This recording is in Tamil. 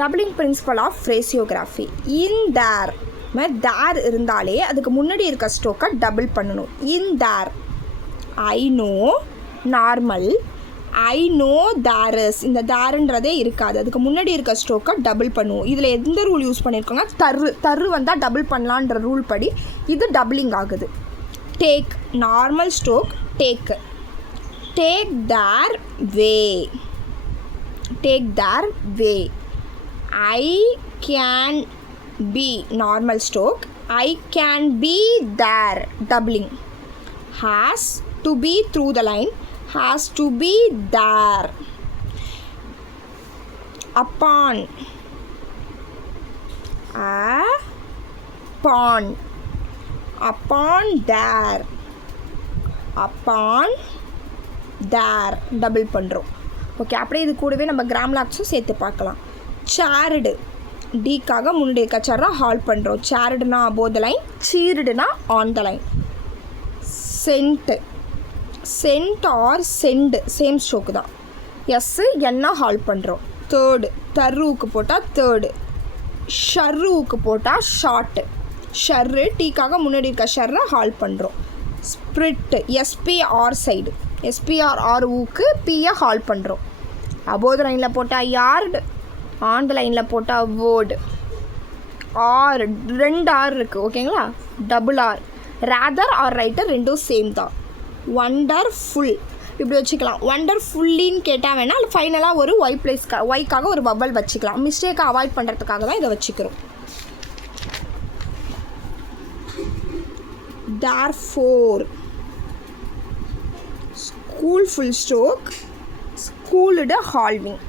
Doubling principle of phraseography. In there there இருந்தாலே அதுக்கு முன்னாடி இருக்க ஸ்ட்ரோக்கை டபுள் பண்ணணும். In there I know normal, I know there is, இந்த தேருன்றதே இருக்காது, அதுக்கு முன்னாடி இருக்க ஸ்ட்ரோக்கை டபுள் பண்ணுவோம். இதில் எந்த ரூல் யூஸ் பண்ணியிருக்கோன்னா தரு வந்தால் டபுள் பண்ணலான்ற ரூல் படி இது டபுளிங் ஆகுது. Take normal stroke take, take their way, take their way. I can be normal stroke, I can be their doubling. has to be through the line, has to be there. Upon, upon, upon there, upon there double பண்ணுறோம். ஓகே, அப்படியே இது கூடவே நம்ம கிராம்லாக்ஸும் சேர்த்து பார்க்கலாம். சேருடு டீக்காக முன்னாடி இருக்க சேரை ஹால் பண்ணுறோம். சேருடுனா அபோவ் த லைன், சீருடுனா on the line. Sent, cent or scent same stroke தான். எஸ்ஸு என்ன ஹால் பண்ணுறோம். தேர்டு தர்ருவுக்கு போட்டால் தேர்டு, ஷர்ருவுக்கு போட்டால் ஷார்ட்டு. ஷர்ரு டீக்காக முன்னாடி இருக்க ஷர்ரை ஹால் பண்ணுறோம். ஸ்ப்ரிட்டு எஸ்பிஆர் சைடு, எஸ்பிஆர் ஆர்வுக்கு பியை ஹால் பண்ணுறோம். அபோவ் லைனில் போட்டால் யார்டு, ஆன் த லைனில் போட்டால் வேர்டு. ஆர் 2 ஆர் இருக்குது ஓகேங்களா, double R. Rather R writer ரெண்டும் சேம் தான். வண்டர்ஃபுல் இப்படி வச்சுக்கலாம். வண்டர்ஃபுல்லின்னு கேட்டால் வேணால் ஃபைனலாக ஒரு ஒய்க்காக ஒரு பபல் வச்சுக்கலாம். மிஸ்டேக்கை அவாய்ட் பண்ணுறதுக்காக தான் இதை வச்சுக்கிறோம். therefore ஸ்கூல் ஃபுல் ஸ்ட்ரோக், ஸ்கூலுட ஹால்விங்.